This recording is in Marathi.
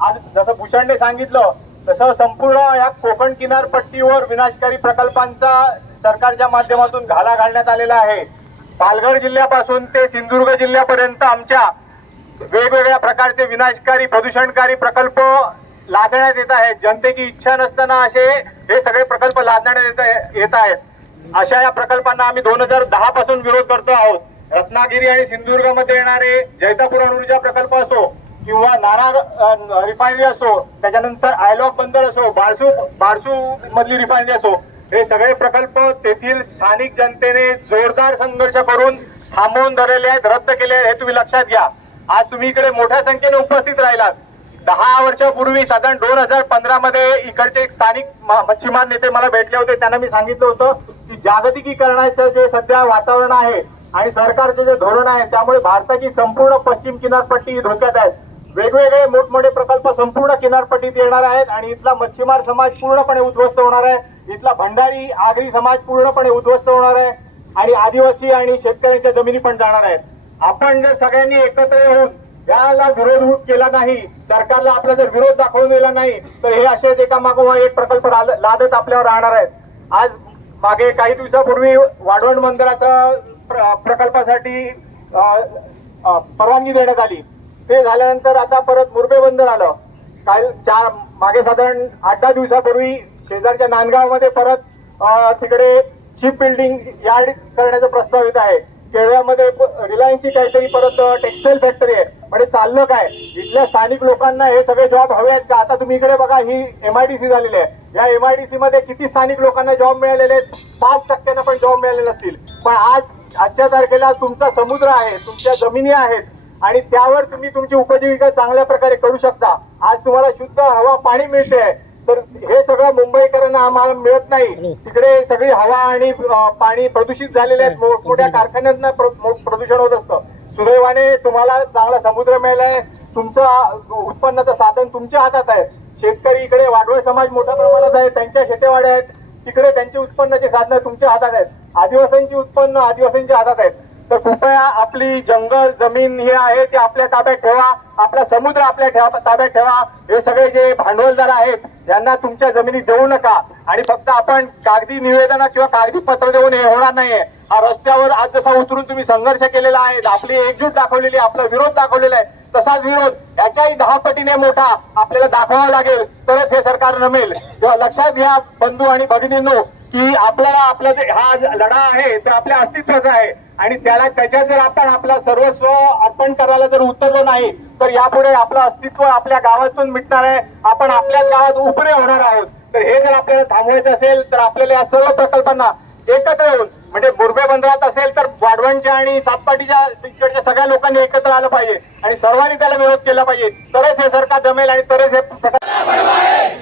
आज जसं भूषणने सांगितलं तसं संपूर्ण या कोकण किनारपट्टीवर विनाशकारी प्रकल्पांचा सरकारच्या माध्यमातून घाला घालण्यात आलेला आहे. पालघर जिल्ह्यापासून ते सिंधुदुर्ग जिल्ह्यापर्यंत आमच्या वेगवेगळ्या प्रकारचे विनाशकारी प्रदूषणकारी प्रकल्प लादण्यात येत आहेत. जनतेची इच्छा नसताना असे हे सगळे प्रकल्प लादण्यात येत येत आहेत. अशा या प्रकल्पांना आम्ही दोन हजार दहा पासून विरोध करतो आहोत. रत्नागिरी आणि सिंधुदुर्गमध्ये येणारे जैतापूर अणुर्जा प्रकल्प असो किंवा नाणार रिफायनरी असो त्याच्यानंतर आयलॉक बंदर असो बारसू बारसू मधली रिफायनरी असो हे सगळे प्रकल्प तेथील स्थानिक जनतेने जोरदार संघर्ष करून थांबवून धरलेले आहेत रद्द केले हे तुम्ही लक्षात घ्या. आज तुम्ही इकडे मोठ्या संख्येने उपस्थित राहिलात. दहा वर्षापूर्वी साधारण दोन हजार पंधरा मध्ये इकडचे एक स्थानिक मच्छीमार नेते मला भेटले होते त्यांना मी सांगितलं होतं की जागतिकीकरणाचं जे सध्या वातावरण आहे आणि सरकारचे जे धोरण आहे त्यामुळे भारताची संपूर्ण पश्चिम किनारपट्टी ही धोक्यात आहे. वेगवेगळे मोठमोठे प्रकल्प संपूर्ण किनारपट्टीत येणार आहेत आणि इथला मच्छीमार समाज पूर्णपणे उद्ध्वस्त होणार आहे. इथला भंडारी आगरी समाज पूर्णपणे उद्ध्वस्त होणार आहे आणि आदिवासी आणि शेतकऱ्यांच्या जमिनी पण जाणार आहेत. आपण जर सगळ्यांनी एकत्र येऊन याला विरोध केला नाही सरकारला आपला जर विरोध दाखवून दिला नाही तर हे असेच एका मागोवा एक प्रकल्प लादत आपल्यावर राहणार आहेत. आज मागे काही दिवसापूर्वी वाढवण मंदिराचा प्र- प्रकल्पासाठी परवानगी देण्यात आली. ते झाल्यानंतर आता परत मुरबे बंधन आलं. काल चार मागे साधारण आठ दहा दिवसापूर्वी शेजारच्या नांदगावमध्ये परत तिकडे शिप बिल्डिंग यार्ड करण्याचा प्रस्ताव येत आहे. केळव्यामध्ये रिलायन्सची काहीतरी परत टेक्सटाईल फॅक्टरी आहे. म्हणजे चाललं काय? इथल्या स्थानिक लोकांना हे सगळे जॉब हवे आहेत का? आता तुम्ही इकडे बघा ही एम आय डी सी झालेली आहे. या एम आय डी मध्ये किती स्थानिक लोकांना जॉब मिळालेले आहेत? पाच टक्क्यांना पण जॉब मिळालेले नसतील. पण आज आजच्या तारखेला तुमचा समुद्र आहे तुमच्या जमिनी आहेत. आणि त्यावर तुम्ही तुमची उपजीविका चांगल्या प्रकारे करू शकता. आज तुम्हाला शुद्ध हवा पाणी मिळते तर हे सगळं मुंबईकरांना आम्हाला मिळत नाही. तिकडे सगळी हवा आणि पाणी प्रदूषित झालेले आहेत मोठमोठ्या कारखान्यांना प्रदूषण होत असतं. सुदैवाने तुम्हाला चांगला समुद्र मिळालाय तुमचं उत्पन्नाचं साधन तुमच्या हातात आहे. शेतकरी इकडे वाडवळ समाज मोठ्या प्रमाणात आहे. त्यांच्या शेतेवाड्या आहेत. तिकडे त्यांची उत्पन्नाची साधनं तुमच्या हातात आहेत. आदिवासींची उत्पन्न आदिवासींच्या हातात आहेत. तर कृपया आपली जंगल जमीन हे आहे ते आपल्या ताब्यात ठेवा. आपला समुद्र आपल्या ठेवा ताब्यात ठेवा. हे सगळे जे भांडवलदार आहेत यांना तुमच्या जमिनी देऊ नका. आणि फक्त आपण कागदी निवेदन किंवा कागदी पत्र देऊन हे होणार नाहीये. हा रस्त्यावर आज जसा उतरून तुम्ही संघर्ष केलेला आहे आपली एकजूट दाखवलेली आपला विरोध दाखवलेला आहे तसाच विरोध याच्याही दहा पटीने मोठा आपल्याला दाखवावा लागेल. तरच हे सरकार नमेल. तेव्हा लक्षात घ्या बंधू आणि भगिनींनो की आपल्याला आपला जे हा लढा आहे तो आपल्या अस्तित्वाचा आहे. आणि त्याला त्याच्यात जर आपण आपला सर्वस्व अर्पण करायला जर उतरलो नाही तर यापुढे आपलं अस्तित्व आपल्या गावातून मिटणार आहे. आपण आपल्याच गावात उपरे होणार आहोत. तर हे जर आपल्याला थांबवायचं असेल तर आपल्याला या सर्व प्रकल्पांना एकत्र येऊन म्हणजे मुरबे बंदरात असेल तर वाढवणच्या आणि सातपाटीच्या इकडच्या सगळ्या लोकांनी एकत्र आलं पाहिजे. आणि सर्वांनी त्याला विरोध केला पाहिजे. तरच हे सरकार जमेल आणि तरच हे प्रकल्प